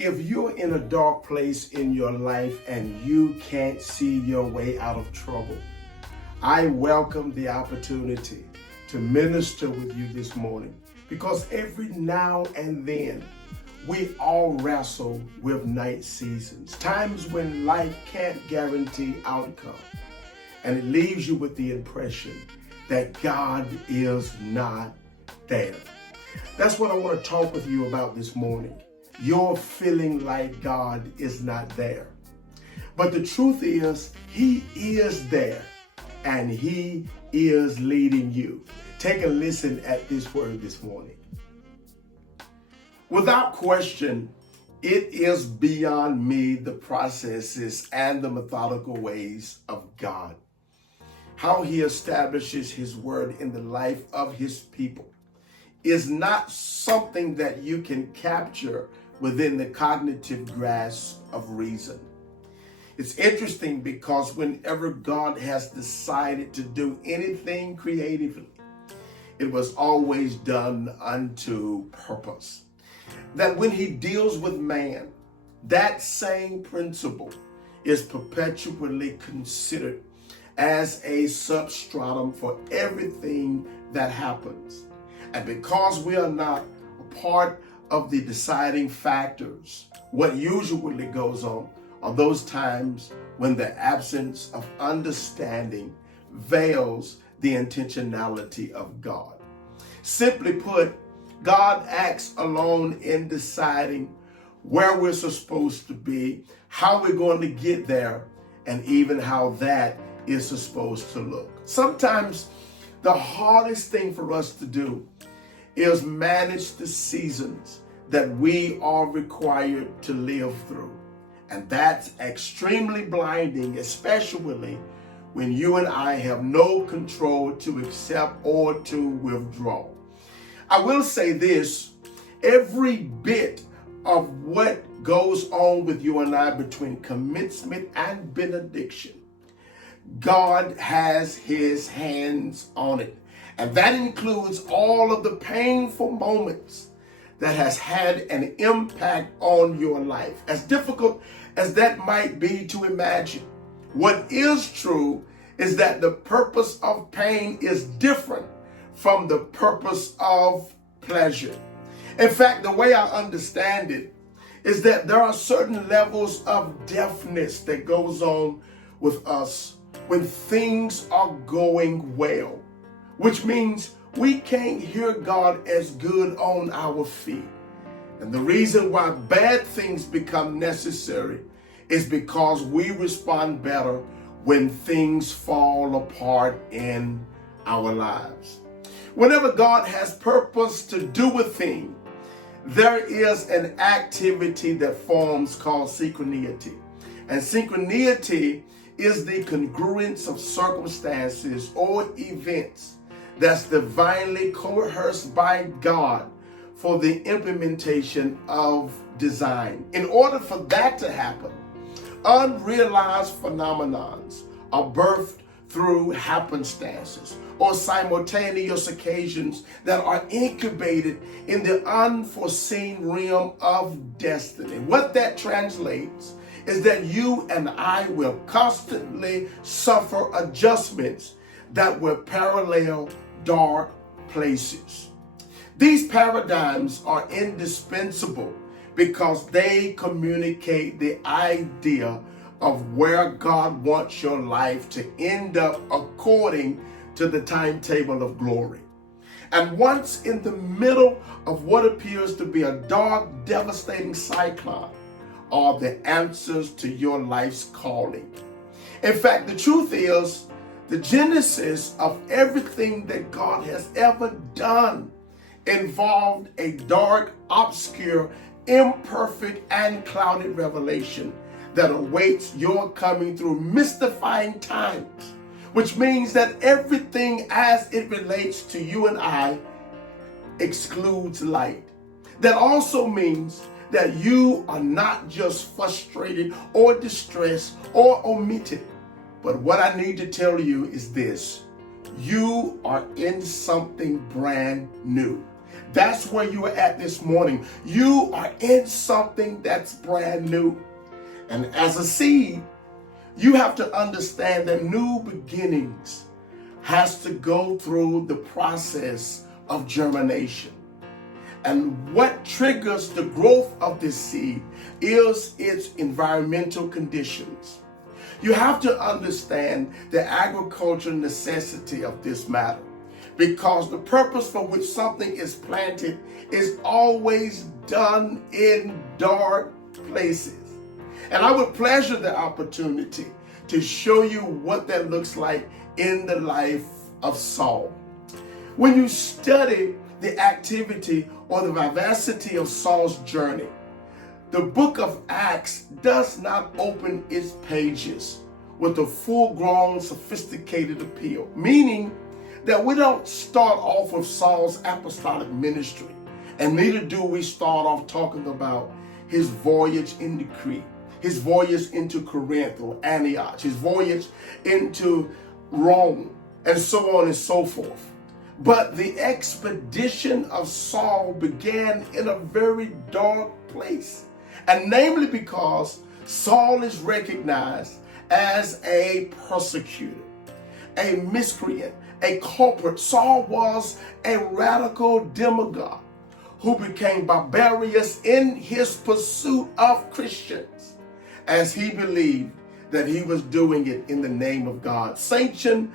If you're in a dark place in your life and you can't see your way out of trouble, I welcome the opportunity to minister with you this morning, because every now and then we all wrestle with night seasons, times when life can't guarantee outcome, and it leaves you with the impression that God is not there. That's what I want to talk with you about this morning. You're feeling like God is not there. But the truth is, He is there, and He is leading you. Take a listen at this word this morning. Without question, it is beyond me the processes and the methodical ways of God. How He establishes His word in the life of His people is not something that you can capture within the cognitive grasp of reason. It's interesting because whenever God has decided to do anything creatively, it was always done unto purpose. That when He deals with man, that same principle is perpetually considered as a substratum for everything that happens. And because we are not a part of the deciding factors, what usually goes on are those times when the absence of understanding veils the intentionality of God. Simply put, God acts alone in deciding where we're supposed to be, how we're going to get there, and even how that is supposed to look. Sometimes the hardest thing for us to do is manage the seasons that we are required to live through. And that's extremely blinding, especially when you and I have no control to accept or to withdraw. I will say this, every bit of what goes on with you and I between commencement and benediction, God has His hands on it. And that includes all of the painful moments that has had an impact on your life. As difficult as that might be to imagine, what is true is that the purpose of pain is different from the purpose of pleasure. In fact, the way I understand it is that there are certain levels of deafness that goes on with us when things are going well, which means we can't hear God as good on our feet. And the reason why bad things become necessary is because we respond better when things fall apart in our lives. Whenever God has purpose to do a thing, there is an activity that forms called synchronicity. And synchronicity is the congruence of circumstances or events that's divinely coerced by God for the implementation of design. In order for that to happen, unrealized phenomenons are birthed through happenstances or simultaneous occasions that are incubated in the unforeseen realm of destiny. What that translates is that you and I will constantly suffer adjustments that will parallel dark places. These paradigms are indispensable because they communicate the idea of where God wants your life to end up according to the timetable of glory. And once in the middle of what appears to be a dark, devastating cyclone are the answers to your life's calling. In fact, the truth is, the genesis of everything that God has ever done involved a dark, obscure, imperfect, and clouded revelation that awaits your coming through mystifying times, which means that everything as it relates to you and I excludes light. That also means that you are not just frustrated or distressed or omitted. But what I need to tell you is this: you are in something brand new. That's where you are at this morning. You are in something that's brand new. And as a seed, you have to understand that new beginnings has to go through the process of germination. And what triggers the growth of this seed is its environmental conditions. You have to understand the agricultural necessity of this matter, because the purpose for which something is planted is always done in dark places. And I would pleasure the opportunity to show you what that looks like in the life of Saul. When you study the activity or the vivacity of Saul's journey, the book of Acts does not open its pages with a full-grown, sophisticated appeal, meaning that we don't start off with Saul's apostolic ministry, and neither do we start off talking about his voyage into Crete, his voyage into Corinth or Antioch, his voyage into Rome, and so on and so forth. But the expedition of Saul began in a very dark place, and namely because Saul is recognized as a persecutor, a miscreant, a culprit. Saul was a radical demagogue who became barbarous in his pursuit of Christians, as he believed that he was doing it in the name of God. Sanctioned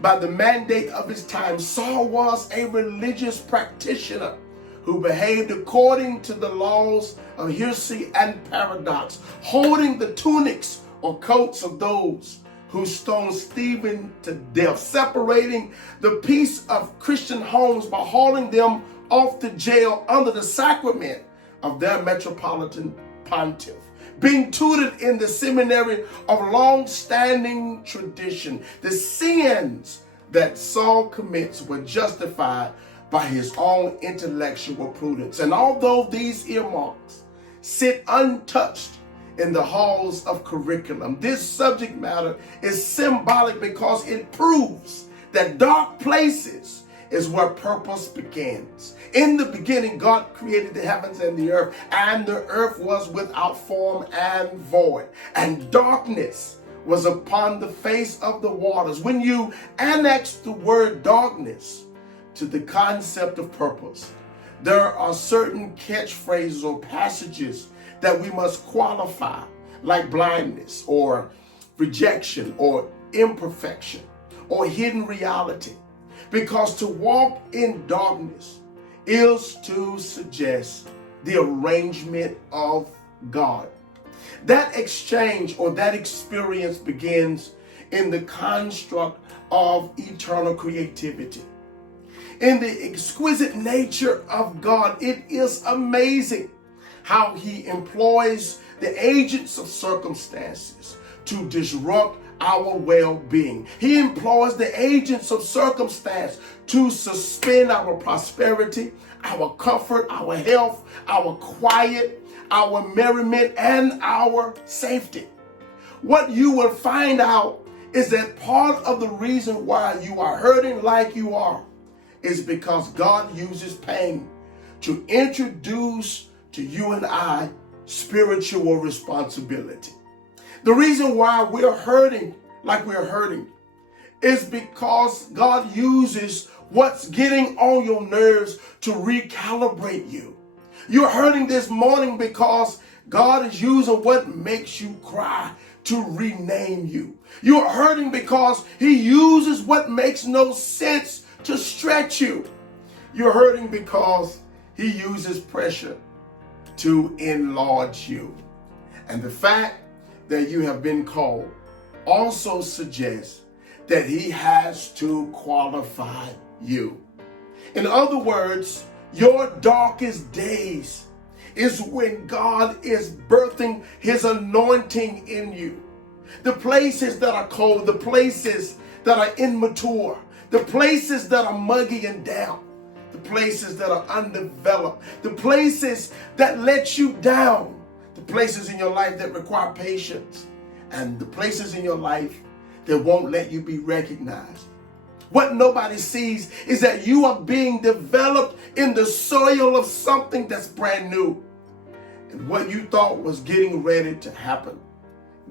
by the mandate of his time, Saul was a religious practitioner who behaved according to the laws of heresy and paradox, holding the tunics or coats of those who stoned Stephen to death, separating the peace of Christian homes by hauling them off to jail under the sacrament of their metropolitan pontiff, being tutored in the seminary of long-standing tradition. The sins that Saul commits were justified by his own intellectual prudence. And although these earmarks sit untouched in the halls of curriculum, this subject matter is symbolic because it proves that dark places is where purpose begins. In the beginning, God created the heavens and the earth was without form and void, and darkness was upon the face of the waters. When you annex the word darkness to the concept of purpose, there are certain catchphrases or passages that we must qualify, like blindness or rejection or imperfection or hidden reality. Because to walk in darkness is to suggest the arrangement of God. That exchange or that experience begins in the construct of eternal creativity. In the exquisite nature of God, it is amazing how he employs the agents of circumstances to disrupt our well-being. He employs the agents of circumstance to suspend our prosperity, our comfort, our health, our quiet, our merriment, and our safety. What you will find out is that part of the reason why you are hurting like you are is because God uses pain to introduce to you and I spiritual responsibility. The reason why we're hurting like we're hurting is because God uses what's getting on your nerves to recalibrate you. You're hurting this morning because God is using what makes you cry to rename you. You're hurting because he uses what makes no sense to stretch you. You're hurting because he uses pressure to enlarge you. And the fact that you have been called also suggests that he has to qualify you. In other words, your darkest days is when God is birthing his anointing in you. The places that are cold, the places that are immature, the places that are muggy and damp, the places that are undeveloped, the places that let you down, the places in your life that require patience, and the places in your life that won't let you be recognized. What nobody sees is that you are being developed in the soil of something that's brand new. And what you thought was getting ready to happen,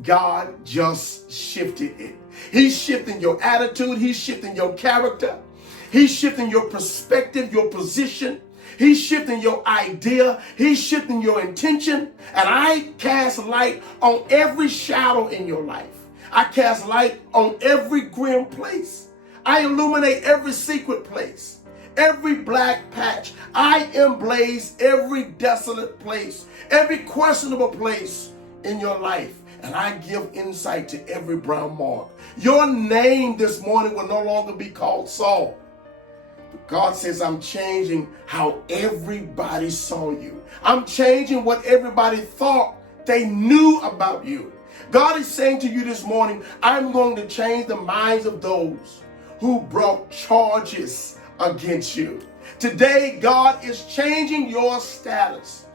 God just shifted it. He's shifting your attitude. He's shifting your character. He's shifting your perspective, your position. He's shifting your idea. He's shifting your intention. And I cast light on every shadow in your life. I cast light on every grim place. I illuminate every secret place, every black patch. I emblaze every desolate place, every questionable place in your life. And I give insight to every brown mark. Your name this morning will no longer be called Saul. God says, I'm changing how everybody saw you. I'm changing what everybody thought they knew about you. God is saying to you this morning, I'm going to change the minds of those who brought charges against you. Today, God is changing your status.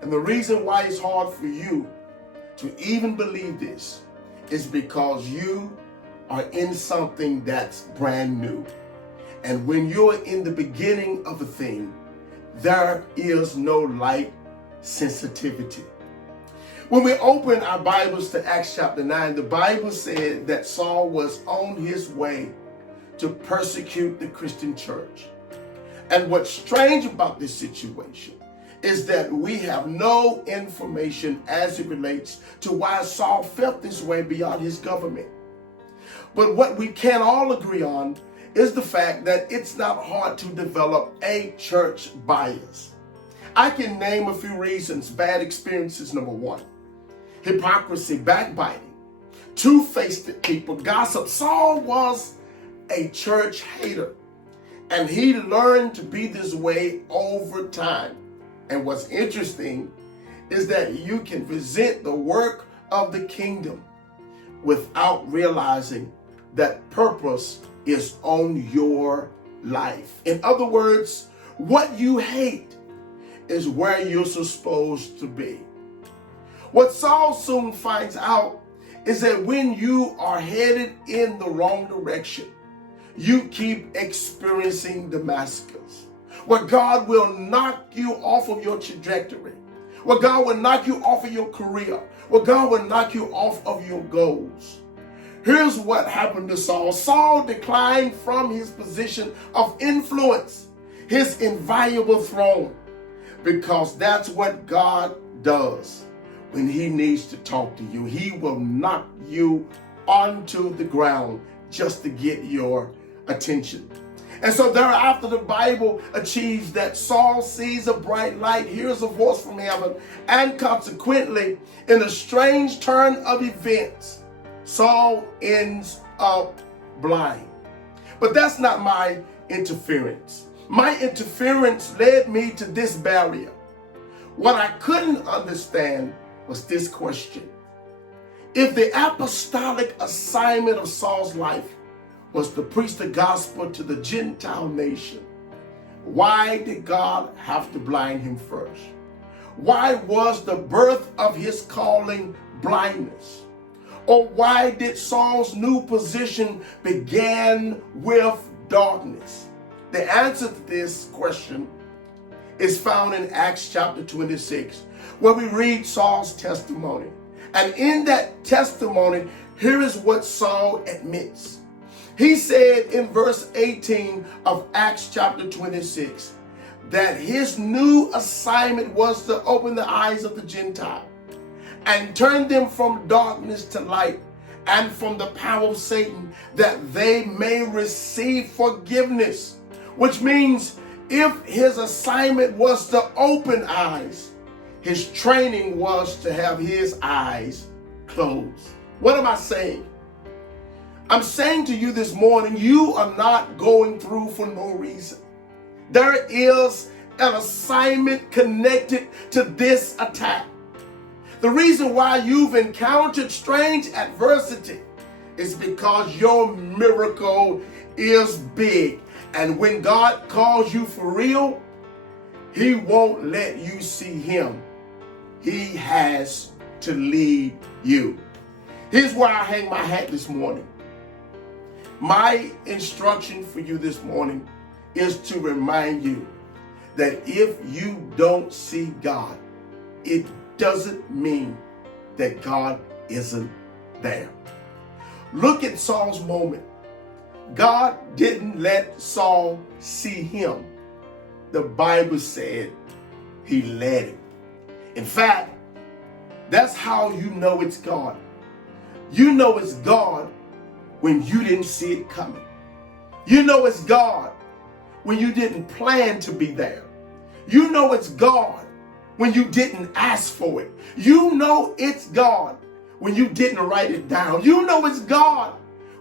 And the reason why it's hard for you to even believe this is because you are in something that's brand new. And when you're in the beginning of a thing, there is no light sensitivity. When we open our Bibles to Acts chapter 9, the Bible said that Saul was on his way to persecute the Christian church. And what's strange about this situation is that we have no information as it relates to why Saul felt this way beyond his government. But what we can all agree on is the fact that it's not hard to develop a church bias. I can name a few reasons. Bad experiences, number one. Hypocrisy, backbiting, two-faced people, gossip. Saul was a church hater, and he learned to be this way over time. And what's interesting is that you can resent the work of the kingdom without realizing that purpose is on your life. In other words, what you hate is where you're supposed to be. What Saul soon finds out is that when you are headed in the wrong direction, you keep experiencing Damascus, where God will knock you off of your trajectory, where God will knock you off of your career, where God will knock you off of your goals. Here's what happened to Saul. Saul declined from his position of influence, his inviolable throne, because that's what God does when he needs to talk to you. He will knock you onto the ground just to get your attention. And so thereafter, the Bible achieves that Saul sees a bright light, hears a voice from heaven, and consequently, in a strange turn of events, Saul ends up blind. But that's not my interference. My interference led me to this barrier. What I couldn't understand was this question. If the apostolic assignment of Saul's life was to preach the gospel to the Gentile nation, why did God have to blind him first? Why was the birth of his calling blindness? Or why did Saul's new position begin with darkness? The answer to this question is found in Acts chapter 26, where we read Saul's testimony. And in that testimony, here is what Saul admits. He said in verse 18 of Acts chapter 26 that his new assignment was to open the eyes of the Gentile and turn them from darkness to light and from the power of Satan, that they may receive forgiveness. Which means if his assignment was to open eyes, his training was to have his eyes closed. What am I saying? I'm saying to you this morning, you are not going through for no reason. There is an assignment connected to this attack. The reason why you've encountered strange adversity is because your miracle is big. And when God calls you for real, he won't let you see him. He has to lead you. Here's where I hang my hat this morning. My instruction for you this morning is to remind you that if you don't see God, it doesn't mean that God isn't there. Look at Saul's moment. God didn't let Saul see him. The Bible said he led him. In fact, that's how you know it's God. You know it's God when you didn't see it coming. You know it's God when you didn't plan to be there. You know it's God when you didn't ask for it. You know it's God when you didn't write it down. You know it's God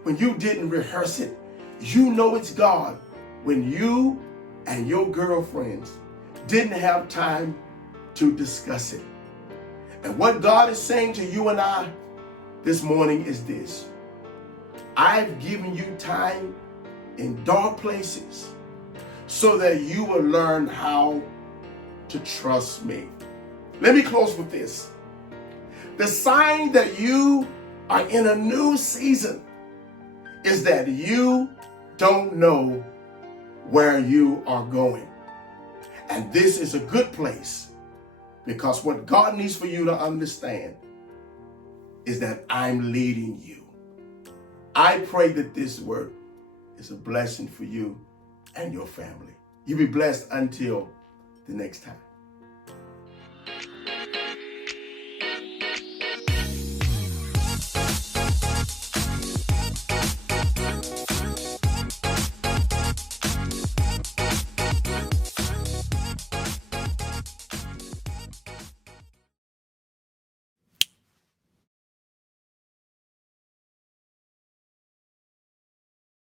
when you didn't rehearse it. You know it's God when you and your girlfriends didn't have time to discuss it. And what God is saying to you and I this morning is this: I've given you time in dark places so that you will learn how to trust me. Let me close with this. The sign that you are in a new season is that you don't know where you are going. And this is a good place, because what God needs for you to understand is that I'm leading you. I pray that this word is a blessing for you and your family. You be blessed until the next time.